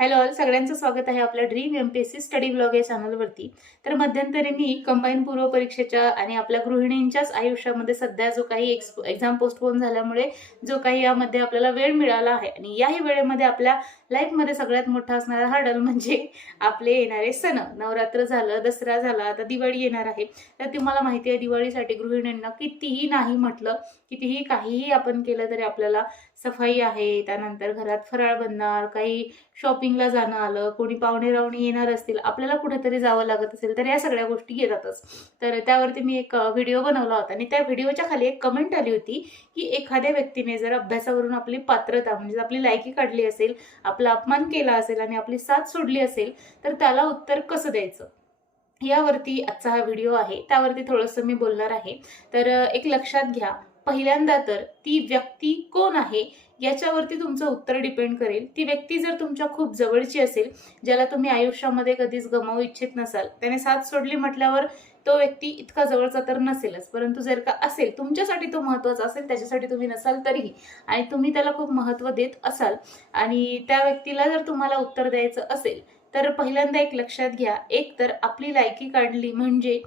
Hello all, सगळ्यांचं स्वागत आहे आपल्या ड्रीम एमपीएससी स्टडी ब्लॉग या चॅनलवरती. तर मध्यंतरी मी कंबाईन पूर्व परीक्षेच्या आणि आपल्या गृहिणींच्याच आयुष्यामध्ये सध्या जो काही एक्झाम पोस्टपोन झाल्यामुळे जो काही यामध्ये आपल्याला वेळ मिळाला आहे आणि याही वेळेमध्ये आपल्या लाईफमध्ये सगळ्यात मोठा असणारा हर्डल म्हणजे आपले येणारे सण. नवरात्र झालं, दसरा झाला, आता दिवाळी येणार आहे. तर तुम्हाला माहिती आहे, दिवाळीसाठी गृहिणींना कितीही नाही म्हटलं, कितीही काहीही आपण केलं तरी आपल्याला सफाई आहे, त्यानंतर घरात फराळ बनणार, काही शॉपिंगला जाणं आलं, कोणी पाहुणे रावणी येणार असतील, आपल्याला कुठेतरी जावं लागत असेल, तर या सगळ्या गोष्टी येतातच. तर त्यावरती मी एक व्हिडिओ बनवला होता आणि त्या व्हिडिओच्या खाली एक कमेंट आली होती की एखाद्या व्यक्तीने जर अभ्यासावरून आपली पात्रता म्हणजे आपली लायकी काढली असेल, आपला अपमान केला असेल आणि आपली साथ सोडली असेल, तर त्याला उत्तर कसं द्यायचं, यावरती आजचा हा व्हिडिओ आहे. त्यावरती थोडंसं मी बोलणार आहे. तर एक लक्षात घ्या, पहिल्यांदा तर ती व्यक्ती कोण आहे याच्यावरती तुमचं उत्तर डिपेंड करेल. ती व्यक्ती जर तुमच्या खूप जवळची असेल, ज्याला तुम्ही आयुष्यामध्ये कधीच गमावू इच्छित नसाल, त्याने साथ सोडली म्हटल्यावर तो व्यक्ती इतका जवळचा तर नसेलच, परंतु जर का असेल, तुमच्यासाठी तो महत्त्वाचा असेल, त्याच्यासाठी तुम्ही नसाल तरीही, आणि तुम्ही त्याला खूप महत्त्व देत असाल आणि त्या व्यक्तीला जर तुम्हाला उत्तर द्यायचं असेल, तर पहिल्यांदा एक लक्षात घ्या, एक तर आपली लायकी काढली म्हणजे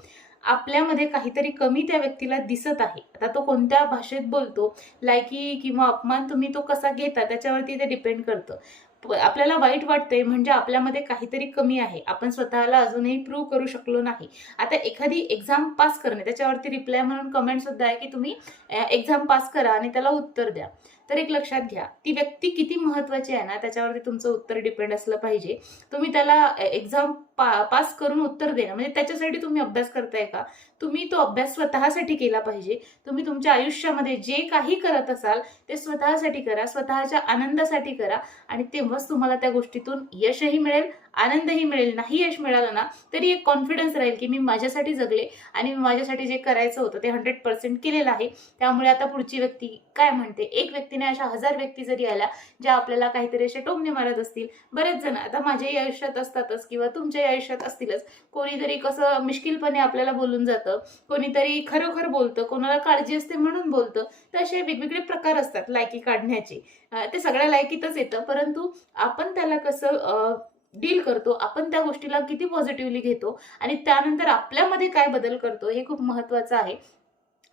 आपल्यामध्ये काहीतरी कमी त्या व्यक्तीला दिसत आहे. आता तो कोणत्या भाषेत बोलतो, लायकी किंवा अपमान तुम्ही तो कसा घेता त्याच्यावरती ते डिपेंड करतं. आपल्याला वाईट वाटतंय म्हणजे आपल्यामध्ये काहीतरी कमी आहे, आपण स्वतःला अजूनही प्रूव्ह करू शकलो नाही. आता एखादी एक्झाम पास करणे, त्याच्यावरती रिप्लाय म्हणून कमेंट सुद्धा आहे की तुम्ही एक्झाम पास करा आणि त्याला उत्तर द्या. तर एक लक्षात घ्या, ती व्यक्ती किती महत्त्वाची आहे ना, त्याच्यावरती तुमचं उत्तर डिपेंड असलं पाहिजे. तुम्ही त्याला एक्झाम पास करून उत्तर देणं म्हणजे त्याच्यासाठी तुम्ही अभ्यास करताय का? तुम्ही तो अभ्यास स्वतःसाठी केला पाहिजे. तुम्ही तुमच्या आयुष्यामध्ये जे काही करत असाल ते स्वतःसाठी करा, स्वतःच्या आनंदासाठी करा, आणि तेव्हाच तुम्हाला त्या गोष्टीतून यशही मिळेल, आनंदही मिळेल. नाही यश मिळालं ना तरी एक कॉन्फिडन्स राहील की मी माझ्यासाठी जगले आणि मी माझ्यासाठी जे करायचं होतं ते 100% केलेलं आहे. त्यामुळे आता पुढची व्यक्ती काय म्हणते, एक व्यक्तीने अशा 1000 व्यक्ती जरी आल्या ज्या आपल्याला काहीतरी असे टोमणे मारत असतील, बरेच जण आता माझ्याही आयुष्यात असतातच किंवा तुमच्याही आयुष्यात असतीलच, कोणीतरी कसं मिश्किलपणे आपल्याला बोलून जातं, कोणीतरी खरोखर बोलतं, कोणाला काळजी असते म्हणून बोलतं. तर असे वेगवेगळे प्रकार असतात लायकी काढण्याचे. ते सगळ्या लायकीतच येतं, परंतु आपण त्याला कसं डील करतो, आपण त्या गोष्टीला किती पॉझिटिव्हली घेतो आणि त्यानंतर आपल्यामध्ये काय बदल करतो हे खूप महत्त्वाचं आहे.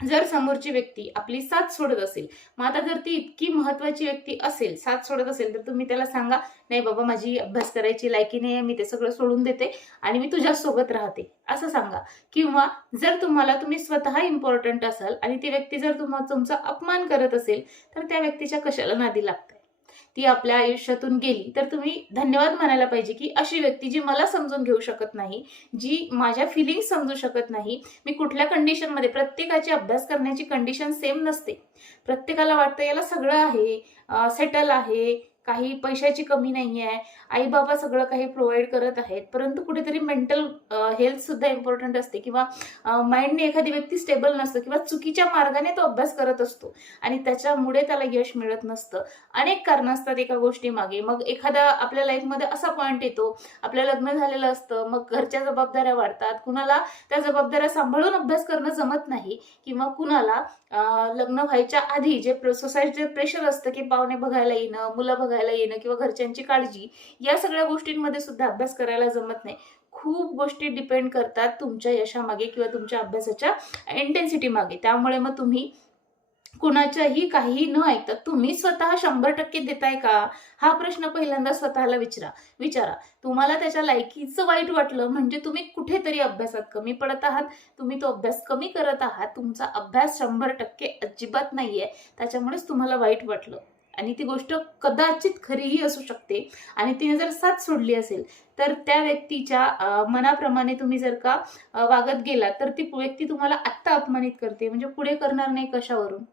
जर समोरची व्यक्ती आपली साथ सोडत असेल, मग आता जर ती इतकी महत्त्वाची व्यक्ती असेल, साथ सोडत असेल, तर तुम्ही त्याला सांगा, नाही बाबा माझी अभ्यास करायची लायकी नाही, मी ते सगळं सोडून देते आणि मी तुझ्यासोबत राहते, असं सांगा. किंवा जर तुम्ही स्वतः इम्पॉर्टंट असाल आणि ती व्यक्ती जर तुमचा अपमान करत असेल, तर त्या व्यक्तीच्या कशाला नादी लागताय? ती आपल्या आयुष्यातून गेली तर तुम्ही धन्यवाद म्हणायला पाहिजे की अशी व्यक्ती जी मला समजून घेऊ शकत नाही, जी माझ्या फिलिंग्स समजू शकत नाही. मी कुठल्या कंडिशनमध्ये, प्रत्येकाची अभ्यास करण्याची कंडिशन सेम नसते. प्रत्येकाला वाटतं याला सगळं आहे, सेटल आहे, काही पैशाची कमी नाही आहे, आई बाबा सगळं काही प्रोव्हाइड करत आहेत, परंतु कुठेतरी मेंटल हेल्थ सुद्धा इम्पॉर्टंट असते किंवा माइंडने एखादी व्यक्ती स्टेबल नसतं किंवा चुकीच्या मार्गाने तो अभ्यास करत असतो आणि त्याच्यामुळे त्याला यश मिळत नसतं. अनेक कारणं असतात एका गोष्टीमागे. मग एखादा आपल्या लाईफमध्ये असा पॉईंट येतो, आपलं लग्न झालेलं असतं, मग घरच्या जबाबदाऱ्या वाढतात, कुणाला त्या जबाबदाऱ्या सांभाळून अभ्यास करणं जमत नाही, किंवा कुणाला लग्न व्हायच्या आधी जे सोसायटीचे प्रेशर असतं की पाहुणे बघायला येणं, मुलं बघायला येणं किंवा घरच्यांची काळजी, या सगळ्या गोष्टींमध्ये सुद्धा अभ्यास करायला जमत नाही. खूप गोष्टी डिपेंड करतात तुमच्या यशामागे किंवा तुमच्या अभ्यासाच्या इंटेन्सिटी मागे. त्यामुळे मग तुम्ही कुणाच्याही काहीही न ऐकता तुम्ही स्वतः 100% देताय का, हा प्रश्न पहिल्यांदा स्वतःला विचारा. तुम्हाला त्याच्या लायकीचं वाईट वाटलं म्हणजे तुम्ही कुठेतरी अभ्यासात कमी पडत आहात, तुम्ही तो अभ्यास कमी करत आहात, तुमचा अभ्यास 100% अजिबात नाहीये, त्याच्यामुळेच तुम्हाला वाईट वाटलं. आणि ती गोष्ट कदाचित खरीही असू शकते. आणि तिने जर साथ सोडली असेल तर त्या व्यक्तीच्या मनाप्रमाणे तुम्ही जर का वागत गेलात, तर ती व्यक्ती तुम्हाला आत्ता अपमानित करते म्हणजे पुढे करणार नाही कशावरून?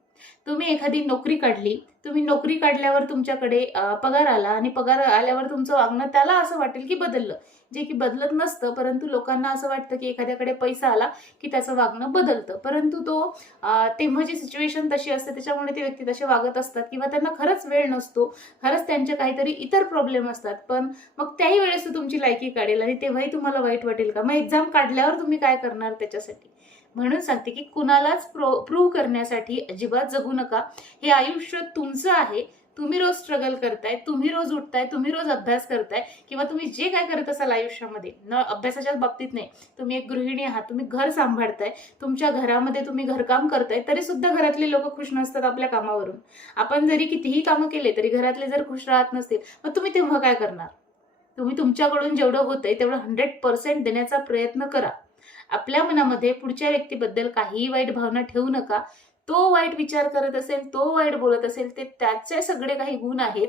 तुम्ही एखादी नोकरी काढली, तुम्ही नोकरी काढल्यावर तुमच्याकडे पगार आला आणि पगार आल्यावर तुमचं वागणं त्याला असं वाटेल की बदललं, जे की बदलत नसतं. परंतु लोकांना असं वाटतं की एखाद्याकडे पैसा आला की त्याचं वागणं बदलतं, परंतु तो तेव्हाची सिच्युएशन तशी असते, त्याच्यामुळे ते व्यक्ती तसे वागत असतात किंवा त्यांना खरंच वेळ नसतो, खरंच त्यांचे काहीतरी इतर प्रॉब्लेम असतात. पण मग त्याही वेळेस तुमची लायकी काढेल आणि तेव्हाही तुम्हाला वाईट वाटेल का? मग एक्झाम काढल्यावर तुम्ही काय करणार त्याच्यासाठी? म्हणून सांगते की कुणालाच प्रूव्ह करण्यासाठी अजिबात जगू नका. हे आयुष्य तुमचं आहे, तुम्ही रोज स्ट्रगल करताय, तुम्ही रोज उठताय, तुम्ही रोज अभ्यास करताय, किंवा तुम्ही जे काय करत असाल आयुष्यामध्ये, न अभ्यासाच्याच बाबतीत नाही, तुम्ही एक गृहिणी आहात, तुम्ही घर सांभाळताय, तुमच्या घरामध्ये तुम्ही घरकाम करताय, तरी सुद्धा घरातले लोक खुश नसतात आपल्या कामावरून. आपण जरी कितीही कामं केले तरी घरातले जर खुश राहत नसतील, मग तुम्ही तेव्हा काय करणार? तुम्ही तुमच्याकडून जेवढं होतंय तेवढं 100% देण्याचा प्रयत्न करा. आपल्या मनामध्ये पुढच्या व्यक्तीबद्दल काहीही वाईट भावना ठेवू नका. तो वाईट विचार करत असेल, तो वाईट बोलत असेल, ते त्याचे सगळे काही गुण आहेत,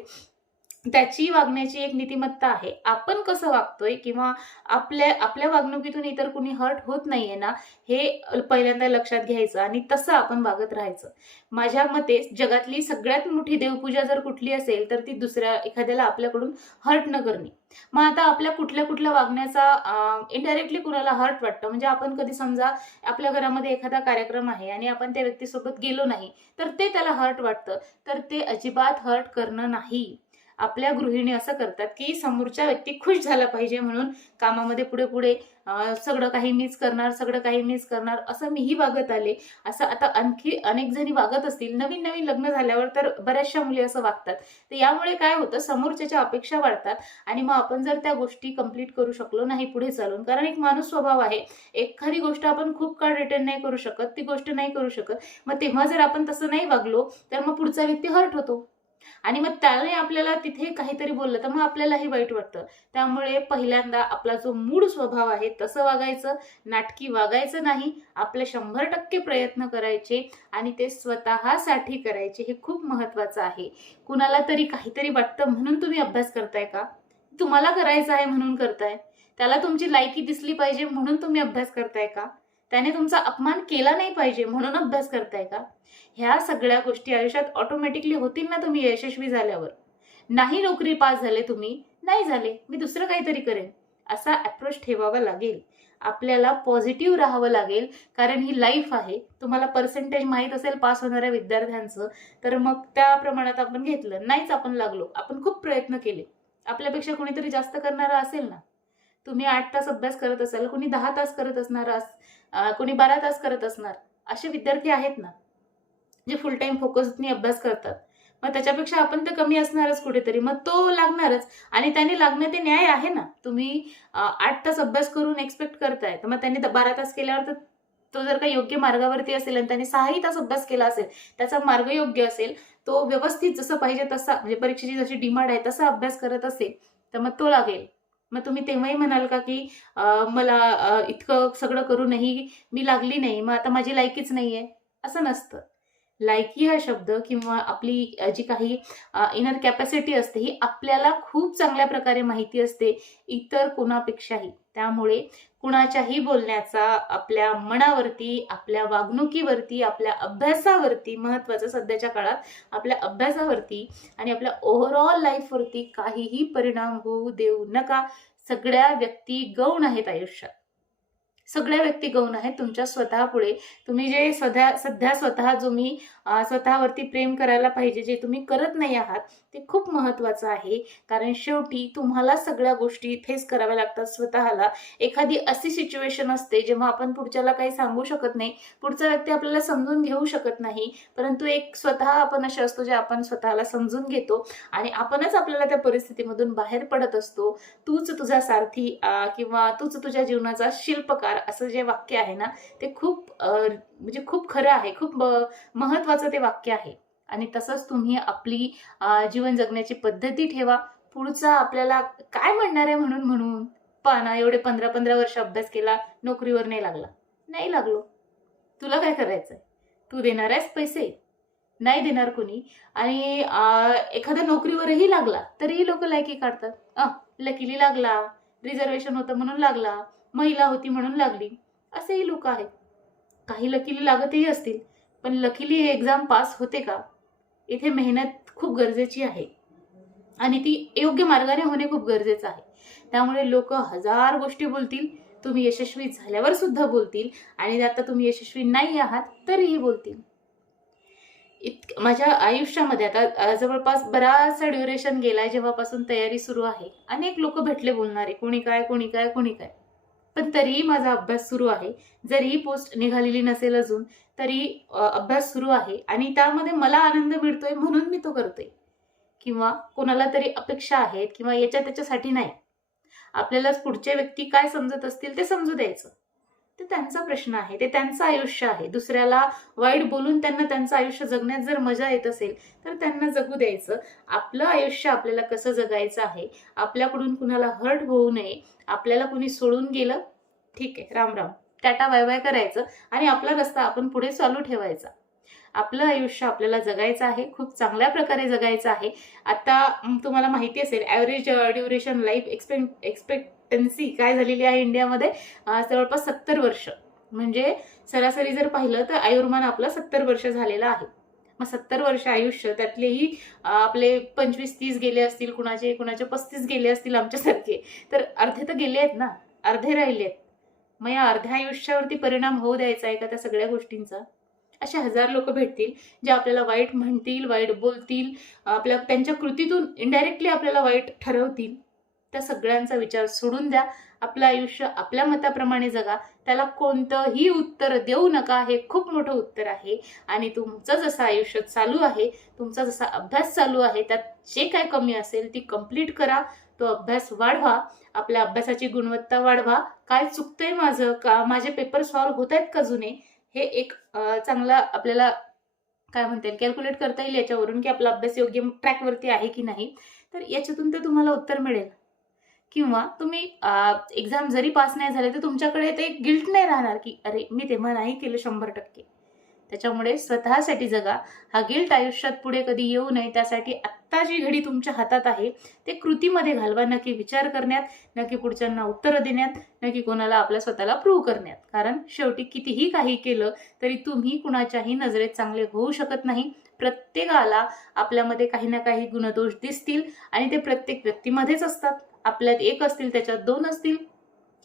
त्याची वागण्याची एक नीतिमत्ता आहे. आपण कसं वागतोय किंवा आपल्या वागणुकीतून इतर कुणी हर्ट होत नाहीये ना, हे पहिल्यांदा लक्षात घ्यायचं आणि तसं आपण वागत राहायचं. माझ्या मते जगातली सगळ्यात मोठी देवपूजा जर कुठली असेल तर ती दुसऱ्या एखाद्याला आपल्याकडून हर्ट न करणे. मग आता आपल्या कुठल्या वागण्याचा इनडायरेक्टली कुणाला हर्ट वाटतं, म्हणजे आपण कधी समजा आपल्या घरामध्ये एखादा कार्यक्रम आहे आणि आपण त्या व्यक्तीसोबत गेलो नाही, तर ते त्याला हर्ट वाटतं, तर ते अजिबात हर्ट करणं नाही. आपल्या गृहिणी असं करतात की समोरच्या व्यक्ती खुश झाला पाहिजे म्हणून कामामध्ये पुढे पुढे सगळं काही मीच करणार, सगळं काही मीच करणार, असं मीही वागत आले. असं आता आणखी अनेक जणी वागत असतील. नवीन नवीन लग्न झाल्यावर तर बऱ्याचशा मुली असं वागतात. तर यामुळे काय होतं, समोरच्याच्या अपेक्षा वाढतात आणि मग आपण जर त्या गोष्टी कंप्लीट करू शकलो नाही पुढे चालून, कारण एक माणूस स्वभाव आहे, एखादी गोष्ट आपण खूप काळ रिटर्न नाही करू शकत, ती गोष्ट नाही करू शकत, मग तेव्हा जर आपण तसं नाही वागलो तर मग पुढचा व्यक्ती हर्ट होतो आणि मग त्याने आपल्याला तिथे काहीतरी बोललं तर मग आपल्यालाही वाईट वाटतं. त्यामुळे पहिल्यांदा आपला जो मूळ स्वभाव आहे तसं वागायचं, नाटकी वागायचं नाही. आपले 100% प्रयत्न करायचे आणि ते स्वतःसाठी करायचे, हे खूप महत्वाचं आहे. कुणाला तरी काहीतरी वाटतं म्हणून तुम्ही अभ्यास करताय का? तुम्हाला करायचं आहे म्हणून करताय? त्याला तुमची लायकी दिसली पाहिजे म्हणून तुम्ही अभ्यास करताय का? त्याने तुमचा अपमान केला नाही पाहिजे म्हणून अभ्यास करताय का? ह्या सगळ्या गोष्टी आयुष्यात ऑटोमॅटिकली होतील ना तुम्ही यशस्वी झाल्यावर. नाही नोकरी पास झाले तुम्ही, नाही झाले, मी दुसरं काहीतरी करेन, असा अप्रोच ठेवावा लागेल. आपल्याला पॉझिटिव्ह राहावं लागेल, कारण ही लाईफ आहे. तुम्हाला पर्सेंटेज माहीत असेल पास होणाऱ्या विद्यार्थ्यांचं, तर मग त्या प्रमाणात आपण घेतलं, नाहीच आपण लागलो, आपण खूप प्रयत्न केले, आपल्यापेक्षा कोणीतरी जास्त करणारा असेल ना. तुम्ही 8 तास अभ्यास करत असाल, कोणी 10 तास करत असणार, कोणी 12 तास करत असणार, असे विद्यार्थी आहेत ना जे फुल टाइम फोकसनी अभ्यास करतात. मग त्याच्यापेक्षा आपण तर कमी असणारच कुठेतरी, मग तो लागणारच आणि त्याने लागणं ते न्याय आहे ना. तुम्ही 8 तास अभ्यास करून एक्सपेक्ट करताय, तर मग त्याने 12 तास केल्यावर तर तो जर का योग्य मार्गावरती असेल आणि त्याने 6ही तास अभ्यास केला असेल, त्याचा मार्ग योग्य असेल, तो व्यवस्थित जसं पाहिजे तसा, म्हणजे परीक्षेची जशी डिमांड आहे तसा अभ्यास करत असेल, तर मग तो लागेल. मग तुम्ही तेव्हाही म्हणाल का की मला इतकं सगळं करूनही मी लागली नाही, मग आता माझी लायकीच नाहीये? असं नसतं. लायकी हा शब्द किंवा आपली जी काही इनर कॅपॅसिटी असते ही आपल्याला खूप चांगल्या प्रकारे माहिती असते इतर कोणापेक्षाही. त्यामुळे कुणाच्याही बोलण्याचा आपल्या मनावरती, आपल्या वागणुकीवरती, आपल्या अभ्यासावरती, महत्वाचं सध्याच्या काळात आपल्या अभ्यासावरती आणि आपल्या ओव्हरऑल लाईफवरती काहीही परिणाम होऊ देऊ नका. सगळ्या व्यक्ती गौण आहेत आयुष्यात, सगळ्या व्यक्ती गौण आहेत तुमच्या स्वतःपुढे. तुम्ही जे सध्या स्वतः जो मी स्वतःवरती प्रेम करायला पाहिजे, जे तुम्ही करत नाही आहात, ते खूप महत्वाचं आहे. कारण शेवटी तुम्हाला सगळ्या गोष्टी फेस कराव्या लागतात स्वतःला. एखादी अशी सिच्युएशन असते जेव्हा आपण पुढच्याला काही सांगू शकत नाही, पुढचा व्यक्ती आपल्याला समजून घेऊ शकत नाही, परंतु एक स्वतः आपण असे असतो जे आपण स्वतःला समजून घेतो आणि आपणच आपल्याला त्या परिस्थितीमधून बाहेर पडत असतो. तूच तुझा सारथी किंवा तूच तुझ्या जीवनाचा शिल्पकार, असं जे वाक्य आहे ना, ते खूप म्हणजे खूप खरं आहे, खूप महत्वाचं ते वाक्य आहे. आणि तसंच तुम्ही आपली जीवन जगण्याची पद्धती ठेवा. पुढचा आपल्याला काय म्हणणार आहे म्हणून पाना एवढे 15-15 वर्ष अभ्यास केला, नोकरीवर नाही लागला, नाही लागलो, तुला काय करायचंय? तू देणार आहेस पैसे? नाही देणार कोणी. आणि एखाद्या नोकरीवरही लागला तरीही लोक लायकी काढतात. लकीली लागला, रिझर्वेशन होतं म्हणून लागला, महिला होती म्हणून लागली, असेही लोक आहेत. काही लकीली लागतही असतील, पण लकीली हे एक्झाम पास होते का? इथे मेहनत खूप गरजेची आहे आणि ती योग्य मार्गाने होणे खूप गरजेचं आहे. त्यामुळे लोक 1000 गोष्टी बोलतील, तुम्ही यशस्वी झाल्यावर सुद्धा बोलतील आणि आता तुम्ही यशस्वी नाही आहात तरीही बोलतील. माझ्या आयुष्यामध्ये आता जवळपास बराचसा ड्युरेशन गेलाय जेव्हापासून तयारी सुरू आहे. अनेक लोक भेटले बोलणारे, कोणी काय, पण तरीही माझा अभ्यास सुरू आहे. जरी पोस्ट निघालेली नसेल अजून, तरी अभ्यास सुरू आहे आणि त्यामध्ये मला आनंद मिळतोय म्हणून मी तो करते. किंवा कोणाला तरी अपेक्षा आहेत किंवा याच्या त्याच्यासाठी नाही. आपल्यालाच पुढचे व्यक्ती काय समजत असतील ते समजू द्यायचं. ते त्यांचा प्रश्न आहे, ते त्यांचं आयुष्य आहे. दुसऱ्याला वाईट बोलून त्यांना त्यांचं आयुष्य जगण्यात जर मजा येत असेल तर त्यांना जगू द्यायचं. आपलं आयुष्य आपल्याला कसं जगायचं आहे, आपल्याकडून कुणाला हर्ट होऊ नये. आपल्याला कुणी सोडून गेलं, ठीक आहे, Ram Ram, tata bye bye करायचं आणि आपला रस्ता आपण पुढे चालू ठेवायचा. आपलं आयुष्य आपल्याला जगायचं आहे, खूप चांगल्या प्रकारे जगायचं आहे. आता तुम्हाला माहिती असेल ॲव्हरेज ड्युरेशन लाईफ एक्सपेक्टन्सी काय झालेली आहे इंडियामध्ये, जवळपास 70 वर्ष. म्हणजे सरासरी जर पाहिलं तर आयुर्मान आपलं 70 वर्ष झालेलं आहे. मग 70 वर्ष आयुष्य, त्यातलेही आपले 25-30 गेले असतील, कुणाचे 35 गेले असतील आमच्यासारखे, तर अर्धे तर गेले आहेत ना, अर्धे राहिले आहेत. मग या अर्ध्या आयुष्यावरती परिणाम होऊ द्यायचा आहे का त्या सगळ्या गोष्टींचा? असे 1000 लोक भेटतील जे आपल्याला वाईट म्हणतील, वाईट बोलतील, त्यांच्या कृतीतून इनडायरेक्टली आपल्याला वाईट ठरवतील. त्या सगळ्यांचा विचार सोडून द्या. आपलं आयुष्य आपल्या मताप्रमाणे जगा. त्याला कोणतंही उत्तर देऊ नका. हे खूप मोठं उत्तर आहे. आणि तुमचं जसं आयुष्य चालू आहे, तुमचा जसा अभ्यास चालू आहे, त्यात जे काय कमी असेल ती कंप्लीट करा. तो अभ्यास वाढवा. आपल्या अभ्यासाची गुणवत्ता वाढवा. काय चुकतंय माझं का, माझे पेपर सॉल्व्ह होत आहेत का जुने, हे एक चांगला आपल्याला काय म्हणता येईल, कॅल्क्युलेट करता येईल याच्यावरून की आपला अभ्यास योग्य ट्रॅकवरती आहे की नाही. तर याच्यातून ते तुम्हाला उत्तर मिळेल. किंवा तुम्ही एक्झाम जरी पास नाही झाले तर तुमच्याकडे ते गिल्ट नाही राहणार की अरे मी तेव्हा नाही केलं 100%. त्याच्यामुळे स्वतःसाठी जगा. हा गिल्ट आयुष्यात पुढे कधी येऊ नये त्यासाठी आत्ता जी घडी तुमच्या हातात आहे ते कृतीमध्ये घालवा. नक्की विचार करण्यात, नक्की पुढच्यांना उत्तरं देण्यात, नक्की कोणाला आपल्या स्वतःला प्रूव्ह करण्यात. कारण शेवटी कितीही काही केलं तरी तुम्ही कुणाच्याही नजरेत चांगले होऊ शकत नाही. प्रत्येकाला आपल्यामध्ये काही ना काही गुणदोष दिसतील आणि ते प्रत्येक व्यक्तीमध्येच असतात. आपल्यात 1 असतील त्याच्यात 2 असतील,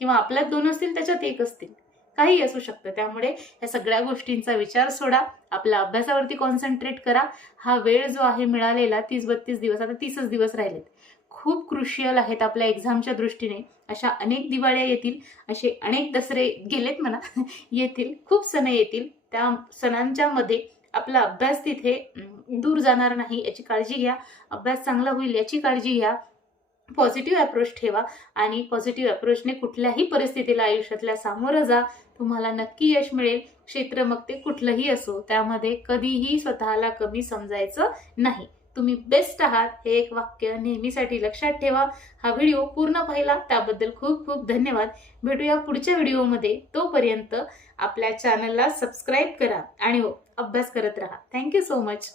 किंवा आपल्यात 2 असतील त्याच्यात 1 असतील, काही असू शकतं. त्यामुळे या सगळ्या गोष्टींचा विचार सोडा. आपल्या अभ्यासावरती कॉन्सन्ट्रेट करा. हा वेळ जो आहे मिळालेला 30-32 दिवस, आता 30च दिवस राहिलेत, खूप क्रुशियल आहेत आपल्या एक्झामच्या दृष्टीने. अशा अनेक दिवाळ्या येतील, असे अनेक दसरे गेलेत म्हणा येतील, खूप सण येतील. त्या सणांच्या मध्ये आपला अभ्यास तिथे दूर जाणार नाही याची काळजी घ्या. अभ्यास चांगला होईल याची काळजी घ्या. पॉझिटिव्ह अप्रोच ठेवा आणि पॉझिटिव्ह अप्रोचने कुठल्याही परिस्थितीला आयुष्यातल्या सामोरं जा. तुम्हाला नक्की यश मिळेल. क्षेत्र मग ते कुठलंही असो, त्यामध्ये कधीही स्वतःला कमी समजायचं नाही. तुम्ही बेस्ट आहात हे एक वाक्य नेहमीसाठी लक्षात ठेवा. हा व्हिडिओ पूर्ण पाहिला त्याबद्दल खूप खूप धन्यवाद. भेटूया पुढच्या व्हिडिओमध्ये. तोपर्यंत आपल्या चॅनलला सबस्क्राईब करा आणि अभ्यास करत राहा. Thank you so much.